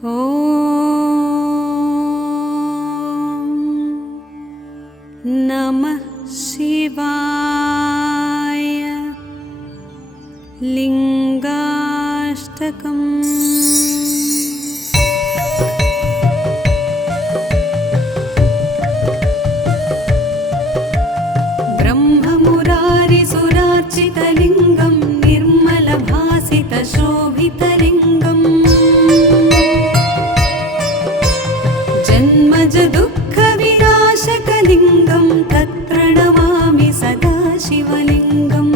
ॐ नमः शिवाय। लिंगाष्टकम्। ब्रह्ममुरारिसुरार्चितलिङ्गं निर्मलभासितशोभितलिङ्गम् जन्मज दुःखविनाशकलिङ्गं तत्प्रणमामि सदा शिवलिङ्गम्।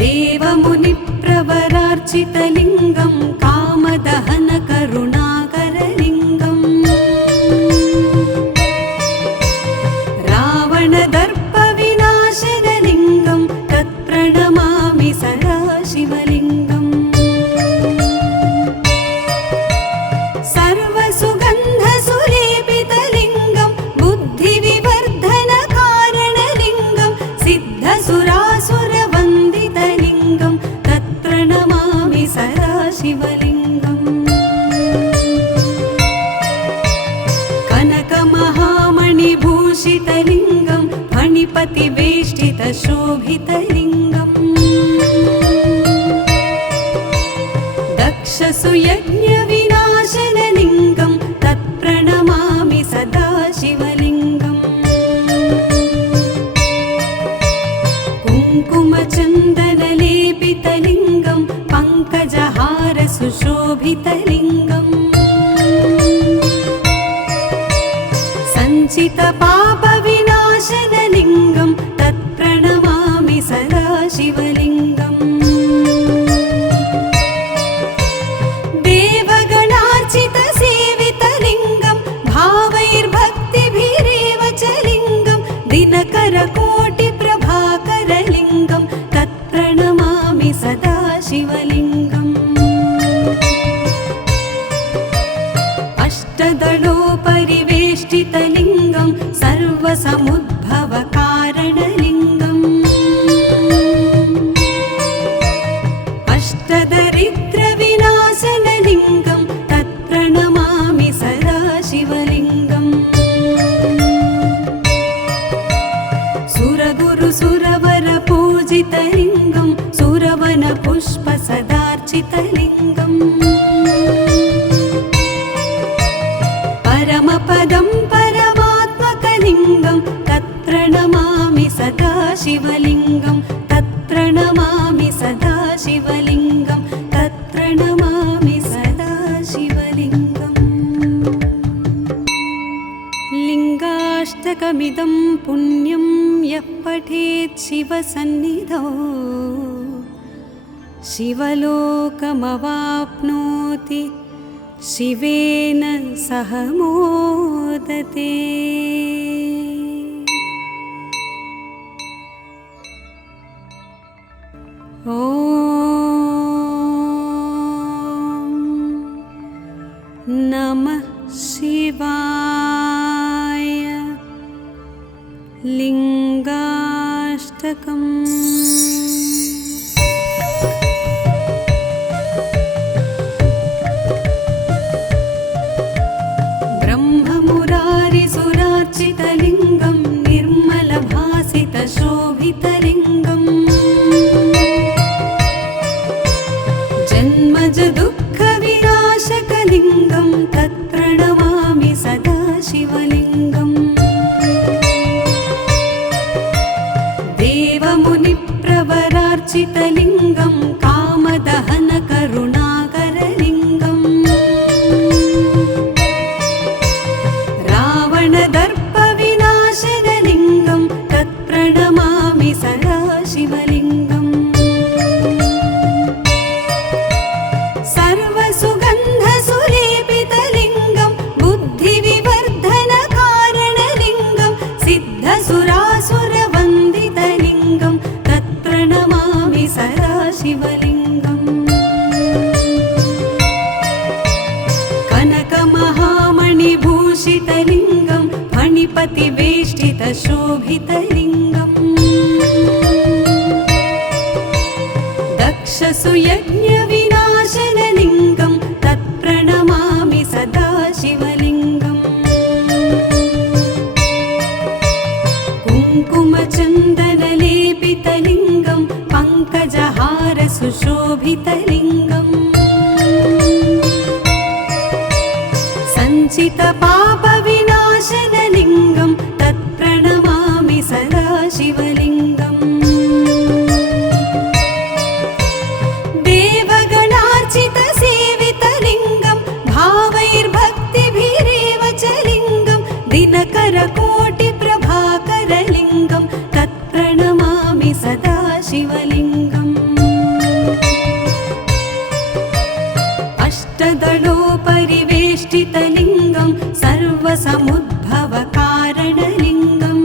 देवमुनिप्रवरार्चितलिङ्गं कामदहनकरुणाकरलिङ्गम् रावणदर्पविनाशनलिङ्गं तत्प्रणमामि सदा शिवलिङ्गम्। सर्वसुगन्धसुलेपितलिङ्गं बुद्धिविवर्धनकारणलिङ्गं सिद्धसुरासुरवन्दितलिङ्गं तत्प्रणमामि सदा शिवलिङ्गम्। कनकमहामणिभूषितलिङ्गं फणिपतिवेष्टितशोभितलिङ्गम् दक्षसुयज्ञविनाशनलिङ्गं तत्प्रणमामि सदा शिवलिङ्गम्। कुङ्कुमचन्दनलेपितलिङ्गं पङ्कजहारसुशोभितलिङ्गम् सञ्चितपापविनाशनलिङ्गं तत्प्रणमामि सदा शिवलिङ्गम्। देवगणार्चितसेवितलिङ्गं भावैर्भक्तिभिरेव च लिङ्गं दिनकरकोटिप्रभाकरलिङ्गं तत्प्रणमामि सदा शिवलिङ्गम्। अष्टदलोपरिवेष्टितलिङ्गं सर्वसमुद्भवकारणलिङ्गम् अष्टदरिद्रविनाशनलिङ्गं तत्प्रणमामि सदा शिवलिङ्गम्। सुरगुरुसुरवरपूजितलिङ्गं सुरवनपुष्पसदार्चितलिङ्गम् परमपदं परमात्मकलिङ्गं तत्प्रणमामि सदा शिवलिङ्गं तत्प्रणमामि सदा शिवलिङ्गं तत्प्रणमामि सदा शिवलिङ्गम्। लिङ्गाष्टकमिदं पुण्यं यः पठेत् शिवसन्निधौ शिवलोकमवाप्नोति शिवेन सह मोदते। ॐ नमः शिवाय। लिंगाष्टकम्। ब्रह्ममुरारिसुरार्चितलिङ्गं निर्मलभासितशोभितलिङ्गम् जन्मज दुःखविनाशकलिङ्गं तत्प्रणमामि सदा शिवलिङ्गम्। देवमुनिप्रवरार्चितलिङ्गं कामदहनकरुणाकरलिङ्गम् रावणदर्पविनाशनलिङ्गं तत्प्रणमामि सदा शिवलिङ्गम्। सर्वसुगन्धसुलेपितलिङ्गं बुद्धिविवर्धनकारणलिङ्गं सिद्धसुरासुरवन्दितलिङ्गं तत्प्रणमामि सदा शिवलिङ्गम्। कनकमहामणिभूषितलिङ्गं फणिपतिवेष्टितशोभितलिङ्गम् दक्षसुयज्ञविनाश शोभितलिङ्गम् सञ्चितपापविनाशनलिङ्गं तत्प्रणमामि सदा शिवलिङ्गम् देवगणार्चितसेवितलिङ्गं भावैर्भक्तिभिरेव च लिङ्गं दिनकरकोटिप्रभाकरलिङ्गं तत्प्रणमामि सदा शिवलिङ्गम् अष्टदलोपरिवेष्टितलिङ्गं सर्वसमुद्भवकारणलिङ्गम्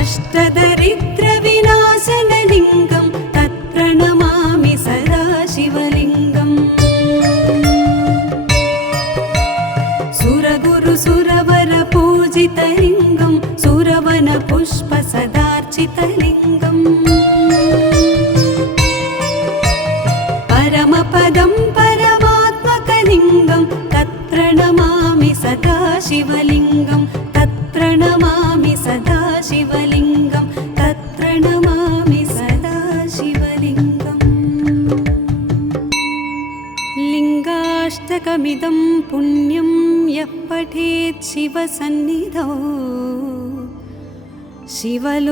अष्टदरिद्रविनाशनलिङ्गं तत्प्रणमामि सदा शिवलिङ्गम् सुरगुरुसुरवरपूजितलिङ्गं सुरवनपुष्पसदार्चितलिङ्गम् परमपदं परमात्मकलिङ्गं तत्प्रणमामि सदा शिवलिङ्गं तत्प्रणमामि सदा शिवलिङ्गं तत्प्रणमामि सदा शिवलिङ्गम् लिङ्गाष्टकमिदं पुण्यं यः पठेत् शिवसन्निधौ शिवलोकमवाप्नोति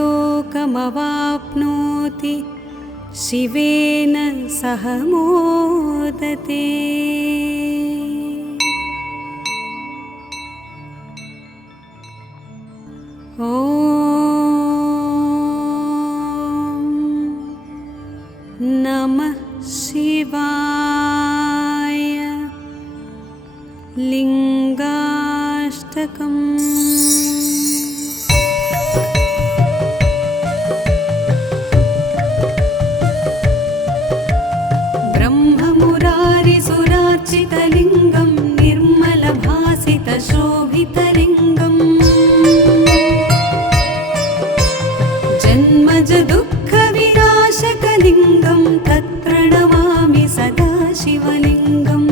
शिवेन सह मोदते। ॐ नमः शिवाय। लिङ्गाष्टकम्। ब्रह्ममुरारिसुरार्चितलिङ्गं निर्मलभासितशोभितलिङ्गम् जन्मजदुःखविनाशकलिङ्गं तत्प्रणमामि सदा शिवलिङ्गम्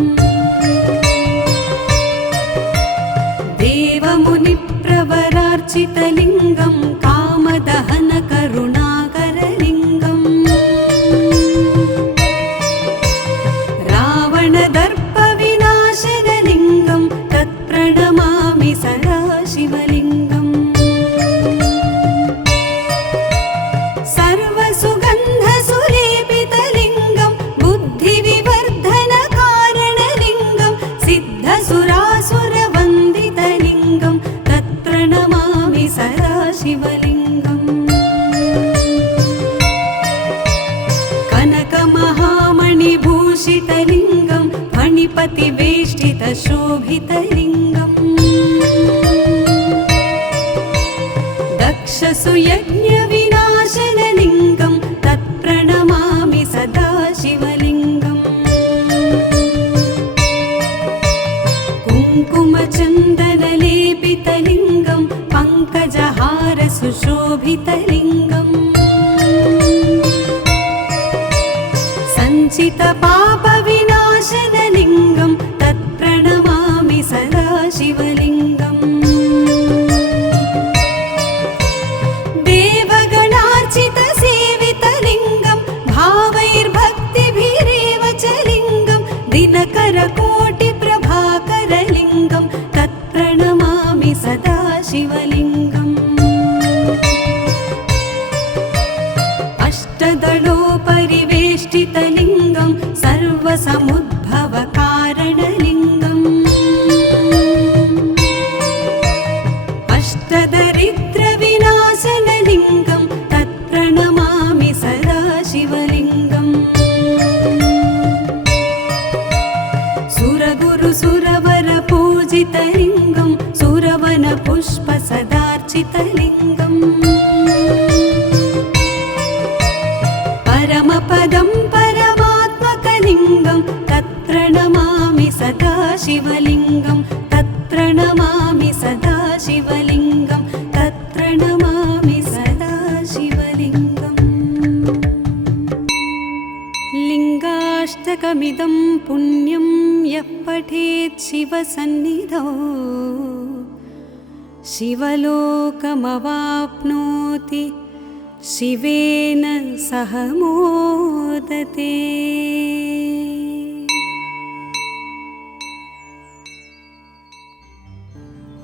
देवमुनिप्रवरार्चितलिङ्गं कामदहनकरुणाकरलिङ्गम् रावणदर्पविनाशनलिङ्गं तत्प्रणमामि सदा शिवलिङ्गम् सर्वसुगन्धसुलेपितलिङ्गं बुद्धिविवर्धनकारणलिङ्गं सिद्धसुरासुरवन्दितलिङ्गं तत्प्रणमामि सदा शिवलिङ्गम् कनकमहामणिभूषितलिङ्गं फणिपतिवेष्टितशोभितलिङ्गम् दक्षसुयज्ञविनाशनलिङ्गं तत्प्रणमामि सदा शिवलिङ्गम् कुङ्कुमचन्दनलेपितलिङ्गं पङ्कजहारसुशोभितलिङ्गम् सञ्चितपापविनाशनलिङ्गं तत्प्रणमामि सदा शिवलिङ्गम् देवगणार्चितसेवितलिङ्गं भावैर्भक्तिभिरेव च लिङ्गं दिनकरकोटिप्रभाकरलिङ्गं तत्प्रणमामि सदा शिवलिङ्गम् अष्टदलोपरिवेष्टितलिङ्गं सर्वसमुद्भवकारणलिङ्गम् अष्टदरिद्रविनाशनलिङ्गं तत्प्रणमामि सदा शिवलिङ्गम् सुरगुरुसुरवरपूजितलिङ्गं सुरवनपुष्पसदार्चितलिङ्गम् परमपदं परमात्मकलिङ्गं तत्प्रणमामि सदा शिवलिङ्गं तत्प्रणमामि सदा शिवलिङ्गं तत्प्रणमामि सदा शिवलिङ्गम् लिङ्गाष्टकमिदं पुण्यं यः पठेत् शिवसन्निधौ शिवलोकमवाप्नोति शिवेन सह मोदते।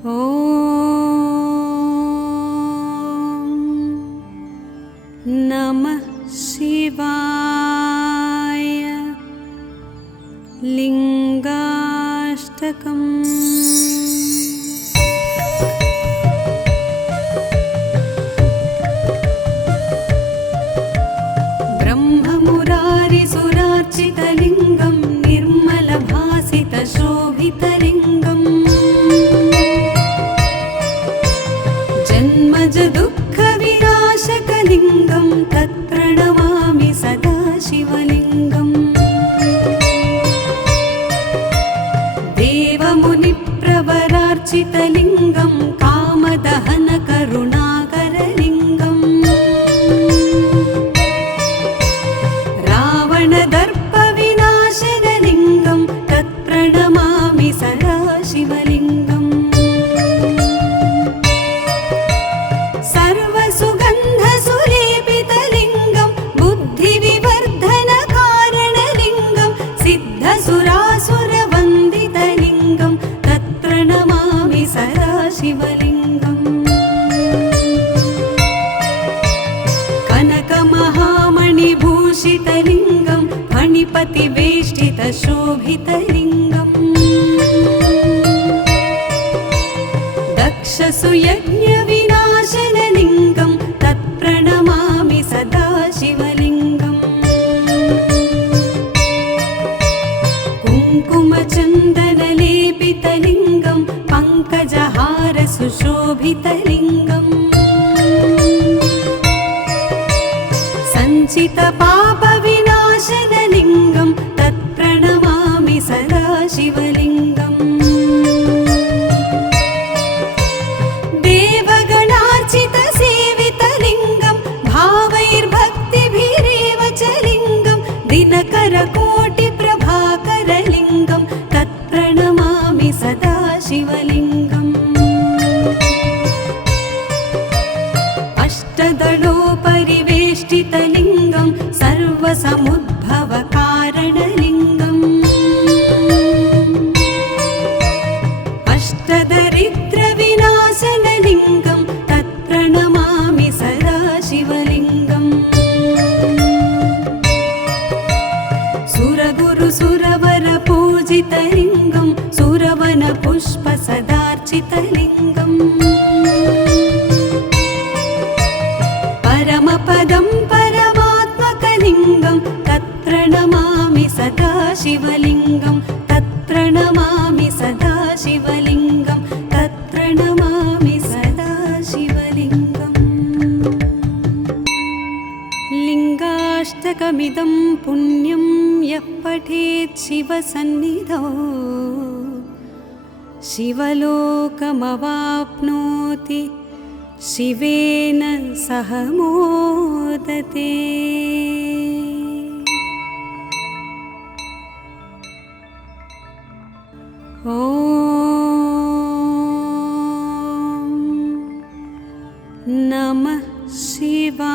ॐ नमः शिवाय। लिङ्गाष्टकम्। ब्रह्ममुरारिसुरार्चितलिङ्गं निर्मलभासितशोभितलिङ्गम् जन्मज दुःखविनाशकलिङ्गं तत्प्रणमामि सदा शिवलिङ्गम्। देवमुनिप्रवरार्चितलिङ्गं कामदहनकरुणाकरलिङ्गम् रावणदर्पविनाशनलिङ्गं तत्प्रणमामि सदा शिवलिङ्गम्। सर्वसुगन्धसुलेपितलिङ्गं बुद्धिविवर्धनकारणलिङ्गं सिद्धसुरासुरवन्दितलिङ्गं तत्प्रणमामि सदा शिवलिङ्गम्। कनकमहामणिभूषितलिङ्गं फणिपतिवेष्टितशोभितलिङ्गम् दक्षसुयज्ञविनाशनलिङ्गं तत्प्रणमामि सदा शिवलिङ्गम्। कुङ्कुमचन्दनलेपितलिङ्गं पङ्कजहारसुशोभितलिङ्गम् सञ्चितपापविनाशनलिङ्गं तत्प्रणमामि सदा शिवलिङ्गम्। देवगणार्चितसेवितलिङ्गं भावैर्भक्तिभिरेव च लिङ्गं दिनकरकोटिप्रभाकरलिङ्गं तत्प्रणमामि सदा शिवलिङ्गम्। अष्टदलोपरिवेष्टितलिङ्गं सर्वसमुद्भवकारणलिङ्गम् अष्टदरिद्रविनाशनलिङ्गं तत्प्रणमामि सदा शिवलिङ्गम्। सुरगुरुसुरवरपूजितलिङ्गं सुरवनपुष्पसदार्चितलिङ्गम् परमपदं परमात्मकलिङ्गं तत्प्रणमामि सदा शिवलिङ्गं तत्प्रणमामि सदा शिवलिङ्गं तत्प्रणमामि सदा शिवलिङ्गम्। लिङ्गाष्टकमिदं पुण्यं यः पठेत् शिवसन्निधौ शिवलोकमवाप्नोति शिवेन सह मोदते। ॐ नमः शिवाय।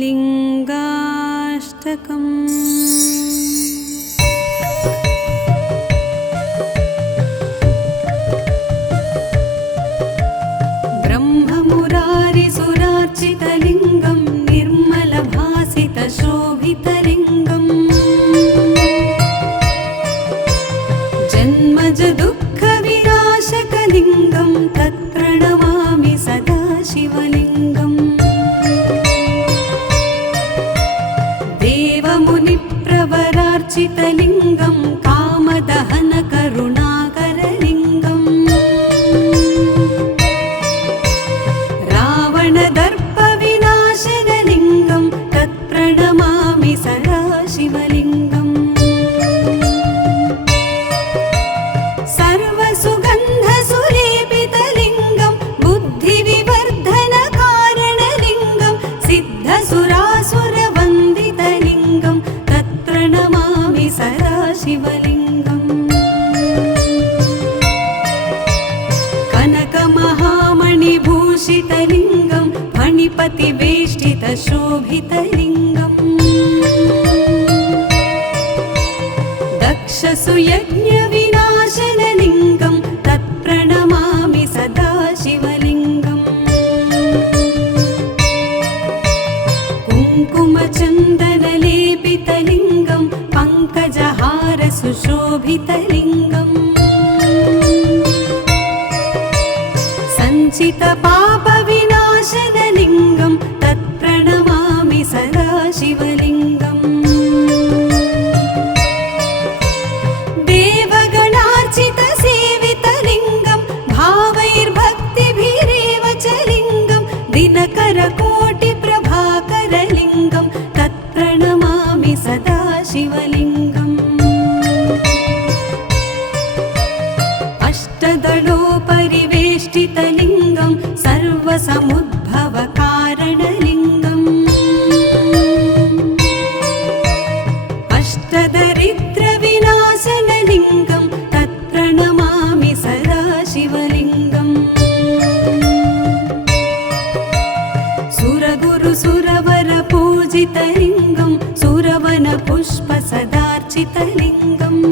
लिङ्गाष्टकम्। ब्रह्ममुरारिसुरार्चितलिङ्गं निर्मलभासितशोभितलिङ्गम् जन्मज दुःखविनाशकलिङ्गं तत्प्रणमामि सदा शिवलिङ्गम्। देवमुनिप्रवरार्चितलिङ्गं कामदहनकरुणाकरलिङ्गम् रावणदर्पविनाशनलिङ्गं तत्प्रणमामि सदा शिवलिङ्गम्। सर्वसुगन्धसुलेपितलिङ्गं बुद्धिविवर्धनकारणलिङ्गं सिद्धसुरासुरवन्दितलिङ्गं तत्प्रणमामि सदा शिवलिङ्गम्। कनकमहामणिभूषितलिङ्गं फणिपतिवेष्टितशोभितलिङ्गम् दक्षसुयज्ञविनाशनलिङ्गं तत्प्रणमामि सदा शिवलिङ्गम् कुङ्कुमचन्दनलेपितलिङ्गं पङ्कजहारसुशोभितलिङ्गम् सञ्चितपापविनाशनलिङ्गं तत्प्रणमामि सदा शिवलिङ्गम् देवगणार्चितसेवितलिङ्गं भावैर्भक्तिभिरेव च लिङ्गं दिनकरकोटिप्रभाकरलिङ्गं तत्प्रणमामि सदा शिवलिङ्गम् अष्टदलोपरिवेष्टितलिङ्गं सर्वसमुद्भवकारणलिङ्गम् अष्टदरिद्रविनाशनलिङ्गं तत्प्रणमामि सदा शिवलिङ्गम् सुरगुरुसुरवरपूजितलिङ्गं सुरवनपुष्पसदार्चितलिङ्गम्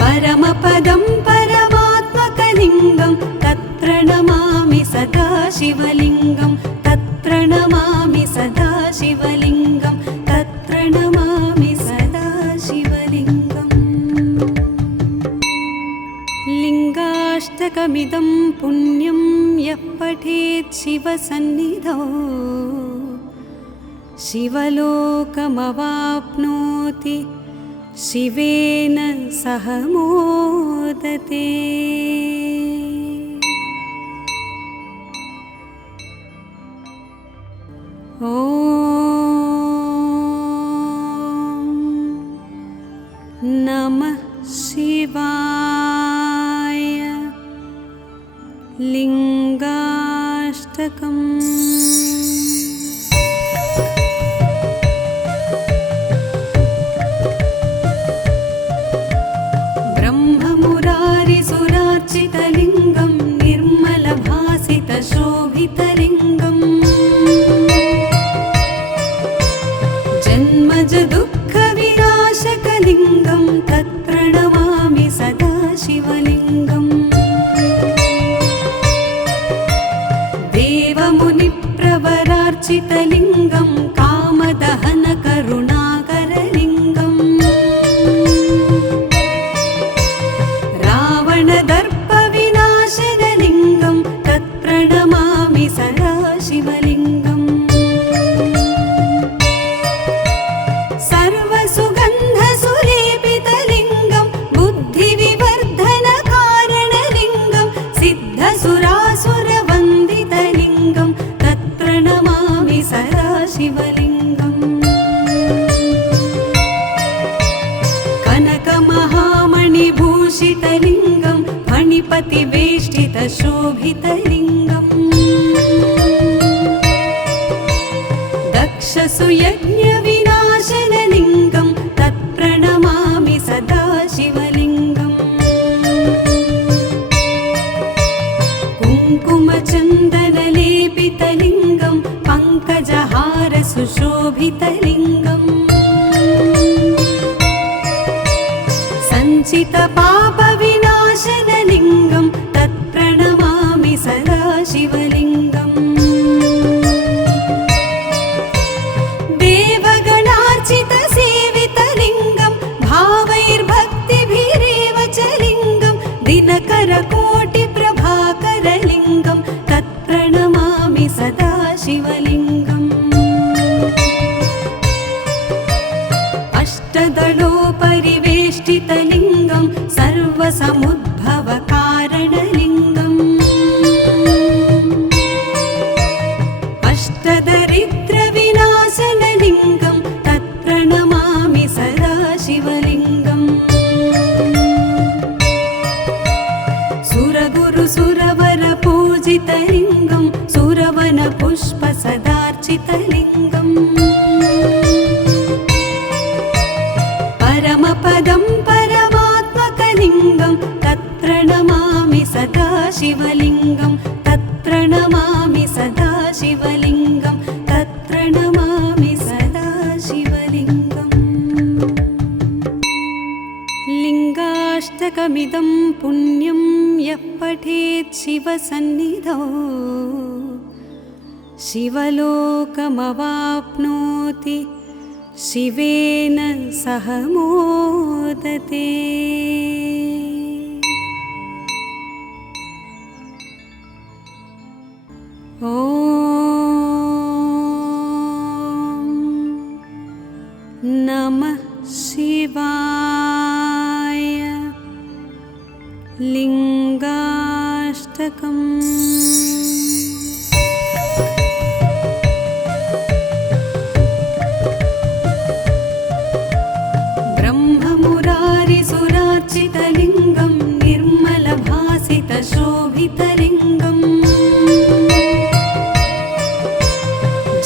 परमपदं परमात्मकलिङ्गं तत्प्रणमामि सदा शिवलिङ्गं तत्प्रणमामि सदा शिवलिङ्गं तत्प्रणमामि सदा शिवलिङ्गम् लिङ्गाष्टकमिदं पुण्यं यः पठेत् शिवसन्निधौ शिवलोकमवाप्नोति शिवेन सह मोदते। ॐ नमः शिवाय। लिङ्गाष्टकम्। ब्रह्ममुरारिसुरार्चितलिङ्गं निर्मलभासितशोभितलिङ्गम् जन्मजदुःखविनाशकलिङ्गं तत्प्रणमामि सदा शिवलिङ्गम् देवमुनिप्रवरार्चितलिङ्गं कामदहनकरुणाकरलिङ्गम् रावणदर्पविनाशनलिङ्गं तत्प्रणमामि सदा शिवलिङ्गम् सर्वसुगन्धसुलेपितलिङ्गं बुद्धिविवर्धनकारणलिङ्गं सिद्धसुरासुरवन्दितलिङ्गं तत्प्रणमामि सदा शिवलिङ्गम् कनकमहामणिभूषितलिङ्गं फणिपतिवेष्टितशोभितलिङ्गम् दक्षसुयज्ञविनाशनलिङ्गं तत्प्रणमामि सदा शिवलिङ्गम् कुङ्कुमचन्दनलेपितलिङ्गं पङ्कजहारसुशोभितलिङ्गम् सञ्चितपापविनाशनलिङ्गं तत्प्रणमामि सदा शिवलिङ्गम् देवगणार्चितसेवितलिङ्गं भावैर्भक्तिभिरेव च लिङ्गं दिनकरकोटिप्रभाकरलिङ्गं तत्प्रणमामि सदा शिवलिङ्गम् अष्टदलोपरिवेष्टितलिङ्गं सर्वसमुद्भवकारणलिङ्गम् अष्टदरिद्रविनाशनलिङ्गं तत्प्रणमामि सदा शिवलिङ्गम् सुरगुरुसुरवरपूजितलिङ्गं सुरवनपुष्पसदार्चितलिङ्गम् परमपदं परमात्मकलिङ्गं तत्प्रणमामि सदा शिवलिङ्गं तत्प्रणमामि नमामि सदा शिवलिङ्गं तत्र नमामि सदा शिवलिङ्गम् लिङ्गाष्टकमिदं पुण्यं यः पठेत् शिवसन्निधौ शिवलोकमवाप्नोति शिवेन सह मोदते। ॐ नमः शिवाय। लिङ्गाष्टकम्। ब्रह्ममुरारिसुरार्चितलिङ्गं निर्मलभासितशोभितलिङ्गम्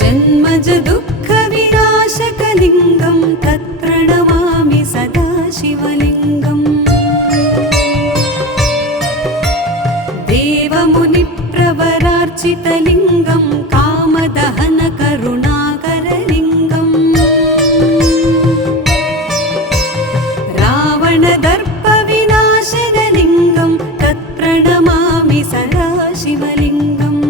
जन्मज दुःखविनाशकलिङ्गं तत्र नमामि सदा शिवलिङ्गम् देवमुनिप्रवरार्चितलिङ्गं कामदहनकरुणाकरलिङ्गम् रावणदर्पविनाशनलिङ्गं तत्प्रणमामि सदा शिवलिङ्गम्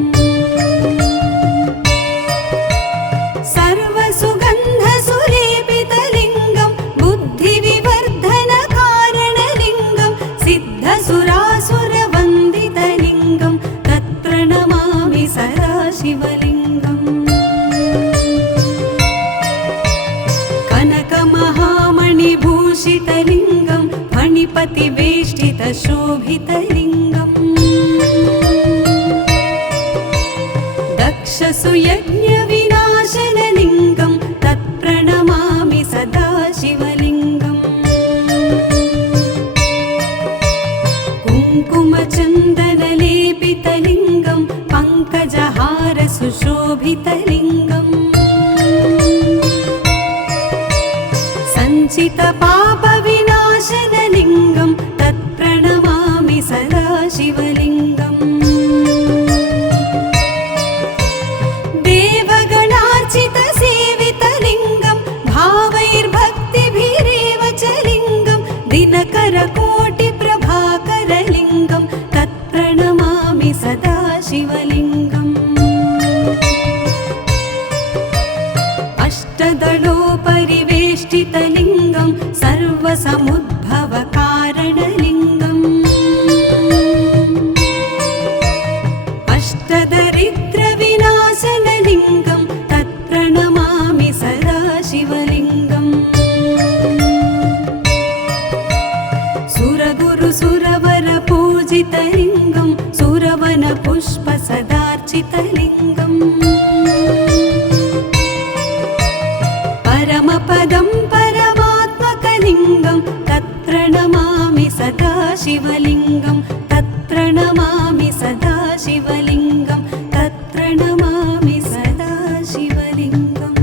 सर्वसुगन्धसुलेपितलिङ्गं बुद्धिविवर्धनकारणलिङ्गं सिद्धसुरासुरवन्दितलिङ्गं तत्र नमामि सदा शिवलिङ्गम् कनकमहामणिभूषितलिङ्गं फणिपतिवेष्टितशोभितलिङ्गम् दक्षसुयज्ञविनाशनलिङ्गं तत्प्रणमामि सदा शिवलिङ्गम् कुङ्कुमचन्दनलेपितलिङ्गं पङ्कजहारसुशोभितलिङ्गम् सञ्चितपापविनाशनलिङ्गं तत्प्रणमामि सदा शिवलिङ्गम् देवगणार्चितसेवितलिङ्गं भावैर्भक्तिभिरेव च लिङ्गं दिनकरकोटिप्रभाकरलिङ्गं तत्प्रणमामि सदा शिवलिङ्गम् अष्टदलोपरिवेष्टितलिङ्गं सर्वसमुद्भवकारणलिङ्गम् अष्टदरिद्रविनाशनलिङ्गं तत्प्रणमामि सदा शिवलिङ्गम् सुरगुरुसुरवरपूजितलिङ्गं सुरवनपुष्पसदार्चितलिङ्गम् परमपदं परमात्मकलिङ्गं तत्र नमामि सदा शिवलिङ्गं तत्र नमामि सदा शिवलिङ्गं तत्र नमामि सदा शिवलिङ्गम्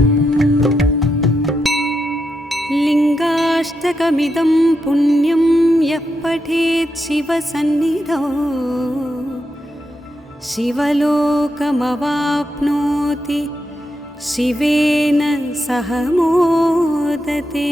लिङ्गाष्टकमिदं पुण्यं यः पठेत् शिवसन्निधौ शिवलोकमवाप्नोति शिवेन सह मोदते।